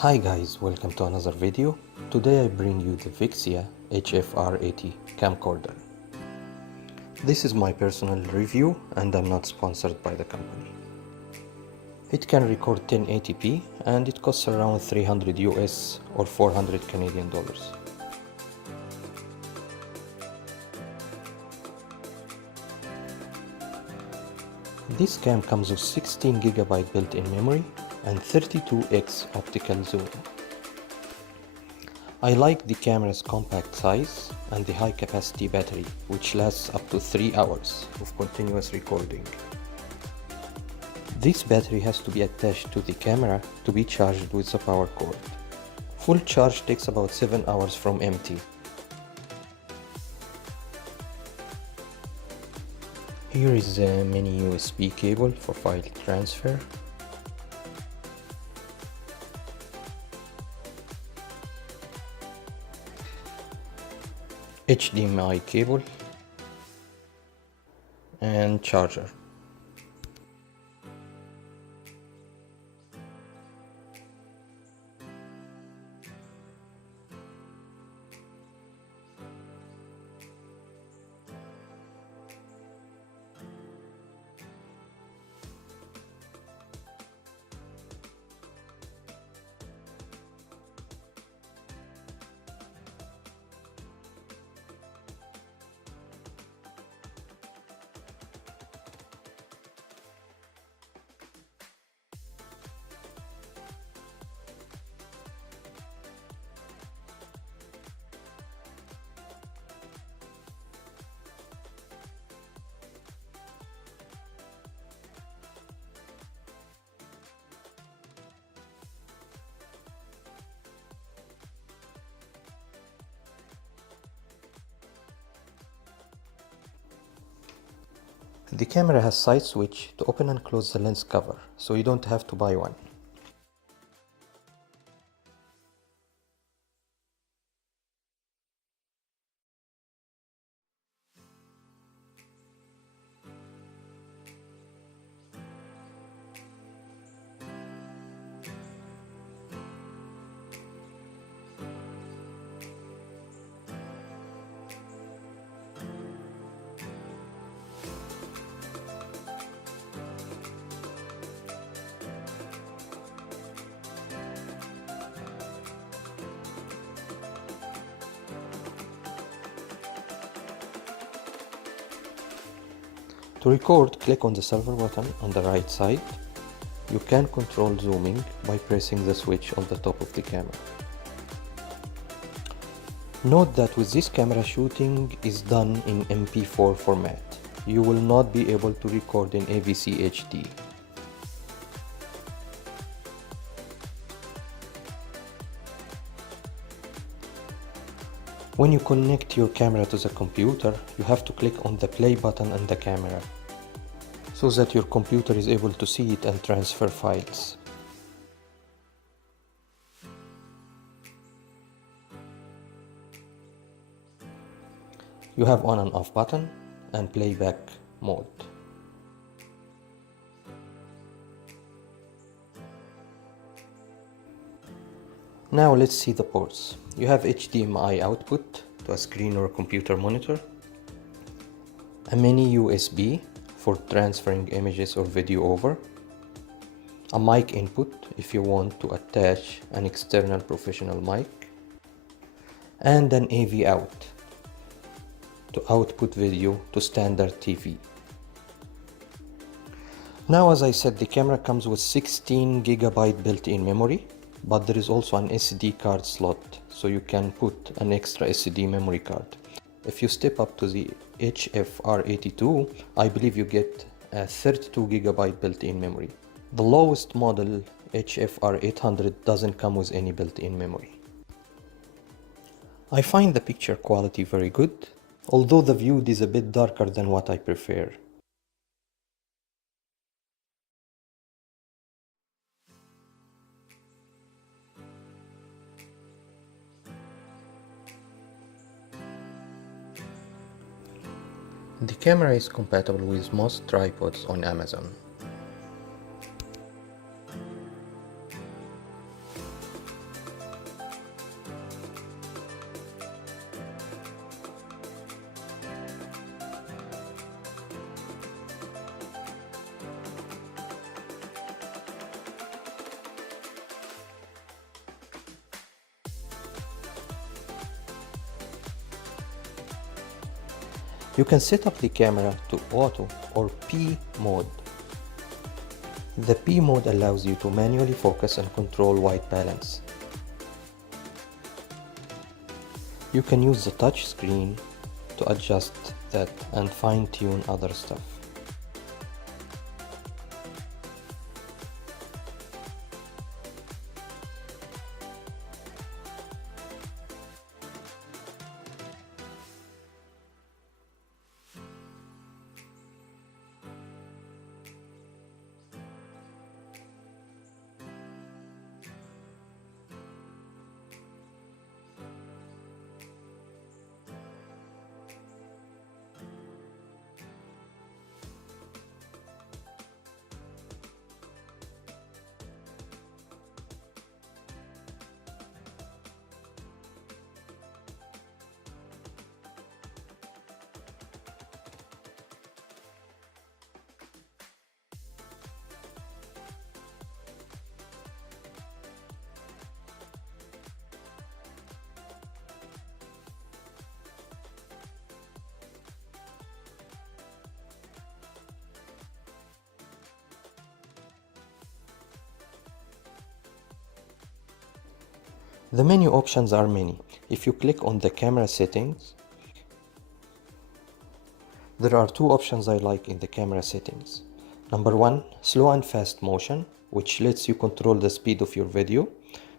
Hi guys, welcome to another video. Today I bring you the Vixia HF R80 camcorder. This is my personal review and I'm not sponsored by the company. It can record 1080p and it costs around 300 US or 400 Canadian dollars. This cam comes with 16GB built-in memory and 32x optical zoom. I like the camera's compact size and the high capacity battery, which lasts up to 3 hours of continuous recording. This battery has to be attached to the camera to be charged with the power cord. Full charge takes about 7 hours from empty. Here is a mini USB cable for file transfer. HDMI cable and charger. The camera has side switch to open and close the lens cover, so you don't have to buy one. To record, click on the silver button on the right side. You can control zooming by pressing the switch on the top of the camera. Note that with this camera, shooting is done in MP4 format. You will not be able to record in AVC HD. When you connect your camera to the computer, you have to click on the play button on the camera, so that your computer is able to see it and transfer files. You have on and off button and playback mode. Now let's see the ports. You have HDMI output to a screen or a computer monitor, a mini USB for transferring images or video over, a mic input if you want to attach an external professional mic, and an AV out to output video to standard TV. Now, as I said, the camera comes with 16GB built-in memory, but there is also an SD card slot, so you can put an extra SD memory card. If you step up to the HF R82, I believe you get a 32GB built-in memory. The lowest model, HF R800, doesn't come with any built-in memory. I find the picture quality very good, although the view is a bit darker than what I prefer. The camera is compatible with most tripods on Amazon. You can set up the camera to auto or P mode. The P mode allows you to manually focus and control white balance. You can use the touch screen to adjust that and fine-tune other stuff. The menu options are many. If you click on the camera settings, there are two options I like in the camera settings. Number one, slow and fast motion, which lets you control the speed of your video.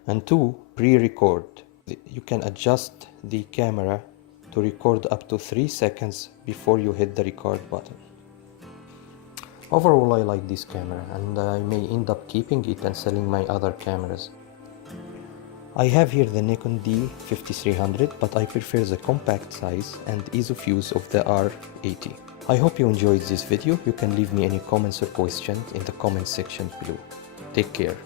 And two, pre-record. You can adjust the camera to record up to 3 seconds before you hit the record button. Overall, I like this camera and I may end up keeping it and selling my other cameras. I have here the Nikon D5300, but I prefer the compact size and ease of use of the R80. I hope you enjoyed this video. You can leave me any comments or questions in the comment section below. Take care.